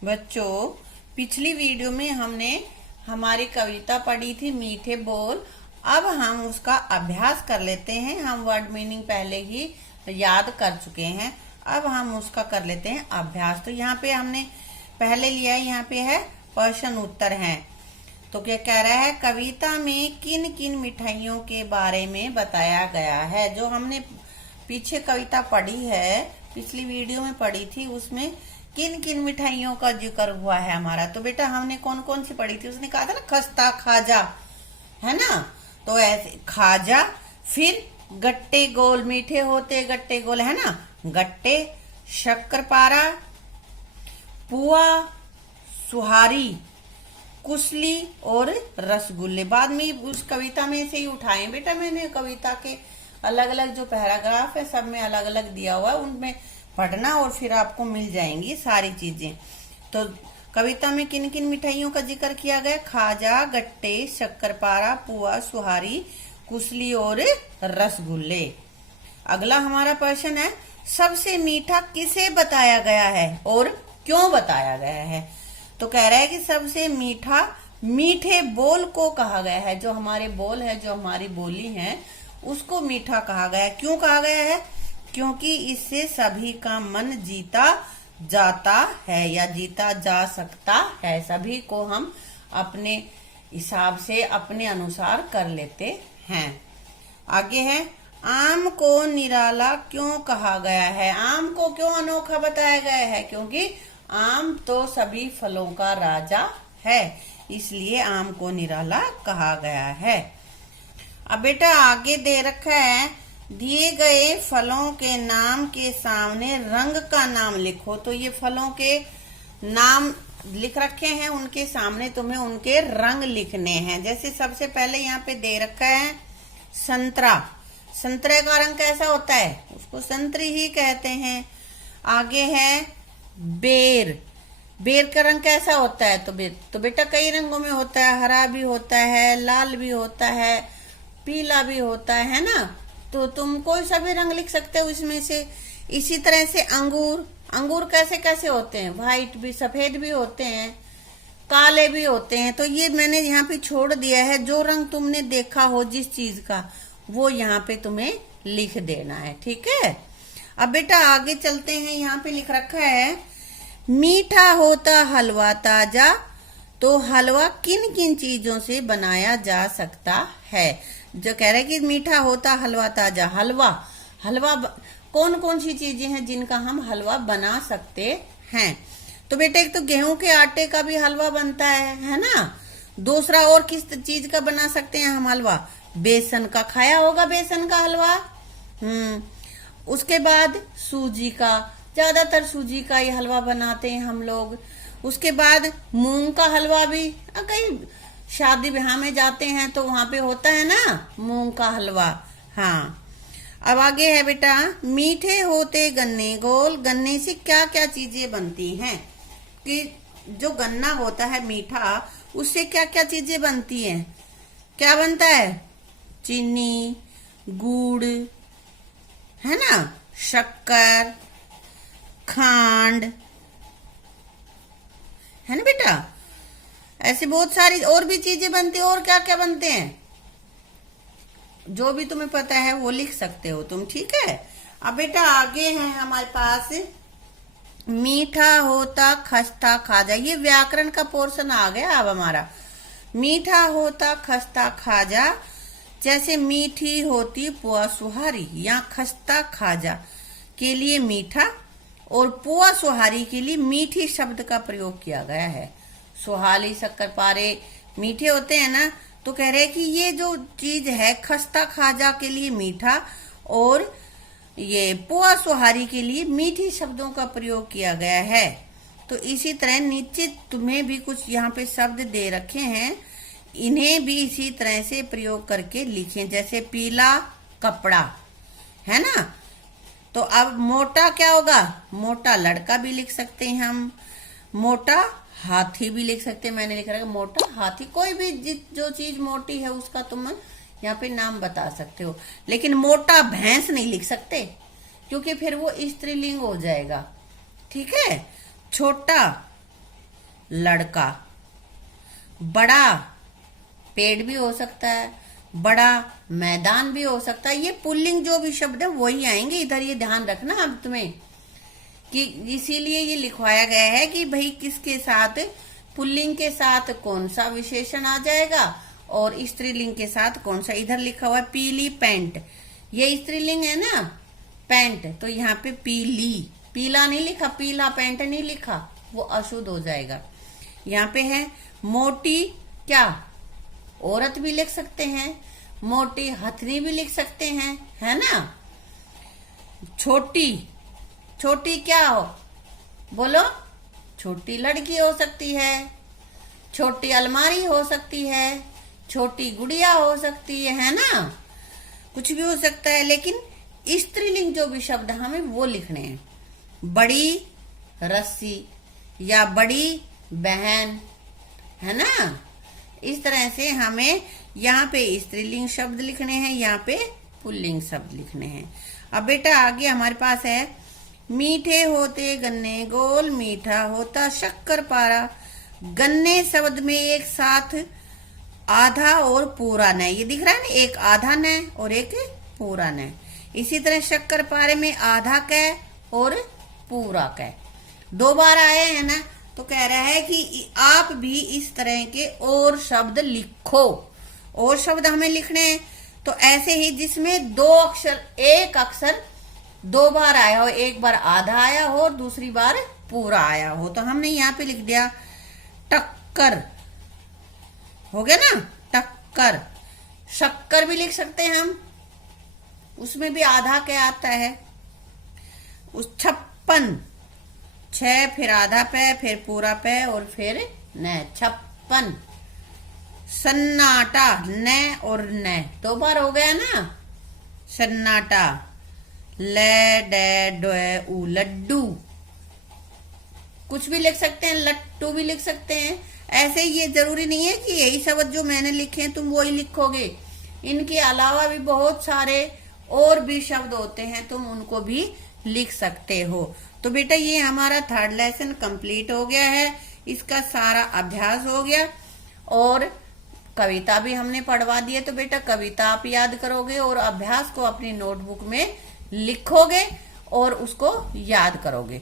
बच्चों, पिछली वीडियो में हमने हमारी कविता पढ़ी थी मीठे बोल। अब हम उसका अभ्यास कर लेते हैं। हम वर्ड मीनिंग पहले ही याद कर चुके हैं, अब हम उसका कर लेते हैं अभ्यास। तो यहाँ पे हमने पहले लिया है, यहाँ पे है प्रश्न उत्तर है। तो क्या कह रहा है, कविता में किन किन मिठाइयों के बारे में बताया गया है। जो हमने पीछे कविता पढ़ी है, पिछली वीडियो में पढ़ी थी, उसमें किन किन मिठाइयों का जिक्र हुआ है हमारा। तो बेटा हमने कौन कौन सी पढ़ी थी, उसने कहा था ना खस्ता खाजा, है ना। तो ऐसे खाजा, फिर गट्टे गोल, मीठे होते गट्टे गोल, है ना, गट्टे, शक्करपारा, पुआ, सुहारी, कुसली और रसगुल्ले। बाद में उस कविता में से ही उठाए बेटा मैंने। कविता के अलग अलग जो पैराग्राफ है सब में अलग अलग दिया हुआ है, उनमें पढ़ना और फिर आपको मिल जाएंगी सारी चीजें। तो कविता में किन किन मिठाइयों का जिक्र किया गया, खाजा, गट्टे, शक्करपारा, पुआ, सुहारी, कुसली और रसगुल्ले। अगला हमारा प्रश्न है, सबसे मीठा किसे बताया गया है और क्यों बताया गया है। तो कह रहा है कि सबसे मीठा मीठे बोल को कहा गया है। जो हमारे बोल है, जो हमारी बोली है, उसको मीठा कहा गया है। क्यों कहा गया है, क्योंकि इससे सभी का मन जीता जाता है या जीता जा सकता है। सभी को हम अपने हिसाब से, अपने अनुसार कर लेते हैं। आगे है, आम को निराला क्यों कहा गया है। आम को क्यों अनोखा बताया गया है, क्योंकि आम तो सभी फलों का राजा है, इसलिए आम को निराला कहा गया है। अब बेटा आगे दे रखा है, दिए गए फलों के नाम के सामने रंग का नाम लिखो। तो ये फलों के नाम लिख रखे हैं, उनके सामने तुम्हें उनके रंग लिखने हैं। जैसे सबसे पहले यहाँ पे दे रखा है संतरा। संतरे का रंग कैसा होता है, उसको संतरी ही कहते हैं। आगे है बेर। बेर का रंग कैसा होता है, तो बेटा कई रंगों में होता है, हरा भी होता है, लाल भी होता है, पीला भी होता है ना। तो तुम कोई सा भी रंग लिख सकते हो इसमें से। इसी तरह से अंगूर। अंगूर कैसे कैसे होते हैं, व्हाइट भी, सफेद भी होते हैं, काले भी होते हैं। तो ये मैंने यहाँ पे छोड़ दिया है, जो रंग तुमने देखा हो जिस चीज का, वो यहाँ पे तुम्हें लिख देना है, ठीक है। अब बेटा आगे चलते हैं। यहाँ पे लिख रखा है, मीठा होता हलवा ताजा। तो हलवा किन किन चीजों से बनाया जा सकता है। जो कह रहे कि मीठा होता हलवा ताजा। हलवा कौन कौन सी चीजें हैं जिनका हम हलवा बना सकते हैं। तो बेटे एक तो गेहूं के आटे का भी हलवा बनता है ना। दूसरा और किस चीज का बना सकते हैं हम हलवा, बेसन का। खाया होगा बेसन का हलवा। उसके बाद सूजी का, ज्यादातर सूजी का ये हलवा बनाते हैं हम लोग। उसके बाद मूंग का हलवा भी, कहीं शादी ब्याह में जाते हैं तो वहां पे होता है ना मूंग का हलवा। हाँ, अब आगे है बेटा, मीठे होते गन्ने गोल। गन्ने से क्या क्या चीजें बनती हैं, कि जो गन्ना होता है मीठा, उससे क्या क्या चीजें बनती हैं। क्या बनता है, चीनी, गुड़, है ना, शक्कर, खांड, है ना बेटा। ऐसी बहुत सारी और भी चीजें बनती है। और क्या क्या बनते हैं, जो भी तुम्हें पता है वो लिख सकते हो तुम, ठीक है। अब बेटा आगे है हमारे पास, मीठा होता खस्ता खाजा। ये व्याकरण का पोर्शन आ गया अब हमारा। मीठा होता खस्ता खाजा, जैसे मीठी होती पुआ सुहारी, या खस्ता खाजा के लिए मीठा और पुआ सुहारी के लिए मीठी शब्द का प्रयोग किया गया है। सुहाली, शक्करपारे मीठे होते हैं ना। तो कह रहे हैं कि ये जो चीज है खस्ता खाजा के लिए मीठा और ये पुआ सुहारी के लिए मीठी शब्दों का प्रयोग किया गया है। तो इसी तरह नीचे तुम्हें भी कुछ यहाँ पे शब्द दे रखे हैं, इन्हें भी इसी तरह से प्रयोग करके लिखें। जैसे पीला कपड़ा, है ना। तो अब मोटा क्या होगा, मोटा लड़का भी लिख सकते हैं हम। मोटा हाथी भी लिख सकते हैं। मैंने लिखा है मोटा हाथी। कोई भी जो चीज मोटी है उसका तुम यहाँ पे नाम बता सकते हो, लेकिन मोटा भैंस नहीं लिख सकते, क्योंकि फिर वो स्त्रीलिंग हो जाएगा, ठीक है। छोटा लड़का। बड़ा पेड़ भी हो सकता है, बड़ा मैदान भी हो सकता है। ये पुल्लिंग जो भी शब्द है वही आएंगे इधर, ये ध्यान रखना अब तुम्हें कि इसीलिए ये लिखवाया गया है कि भाई किसके साथ, पुल्लिंग के साथ कौन सा विशेषण आ जाएगा और स्त्रीलिंग के साथ कौन सा। इधर लिखा हुआ है पीली पैंट, ये स्त्रीलिंग है ना पैंट, तो यहाँ पे पीली, पीला नहीं लिखा, पीला पैंट नहीं लिखा, वो अशुद्ध हो जाएगा। यहाँ पे है मोटी, क्या औरत भी लिख सकते हैं, मोटी हथनी भी लिख सकते हैं, है ना। छोटी, छोटी क्या हो, बोलो, छोटी लड़की हो सकती है, छोटी अलमारी हो सकती है, छोटी गुड़िया हो सकती है ना, कुछ भी हो सकता है। लेकिन स्त्रीलिंग जो भी शब्द हमें वो लिखने हैं। बड़ी रस्सी या बड़ी बहन, है ना। इस तरह से हमें यहाँ पे स्त्रीलिंग शब्द लिखने हैं, यहाँ पे पुल्लिंग शब्द लिखने हैं। अब बेटा आगे हमारे पास है मीठे होते गन्ने गोल, मीठा होता शक्कर पारा। गन्ने शब्द में एक साथ आधा और पूरा न, ये दिख रहा है ना, एक आधा न और एक पूरा न। इसी तरह शक्कर पारे में आधा कै और पूरा कै, दो बार आए हैं ना। तो कह रहा है कि आप भी इस तरह के और शब्द लिखो। और शब्द हमें लिखने हैं तो ऐसे ही जिसमें दो अक्षर, एक अक्षर दो बार आया हो, एक बार आधा आया हो और दूसरी बार पूरा आया हो। तो हमने यहाँ पे लिख दिया टक्कर, हो गया ना, टक्कर। शक्कर भी लिख सकते हैं हम, उसमें भी आधा क्या आता है। उस 56, 6 फिर आधा पे फिर पूरा पे और फिर न, 56। सन्नाटा, न और न दो बार हो गया ना, सन्नाटा। ले डे डोए ऊ, लड्डू, कुछ भी लिख सकते हैं, लट्टू भी लिख सकते हैं। ऐसे ये जरूरी नहीं है कि यही शब्द जो मैंने लिखे हैं तुम वही लिखोगे, इनके अलावा भी बहुत सारे और भी शब्द होते हैं, तुम उनको भी लिख सकते हो। तो बेटा ये हमारा थर्ड लेसन कंप्लीट हो गया है, इसका सारा अभ्यास हो गया और कविता भी हमने पढ़वा दी है। तो बेटा कविता आप याद करोगे और अभ्यास को अपनी नोटबुक में लिखोगे और उसको याद करोगे।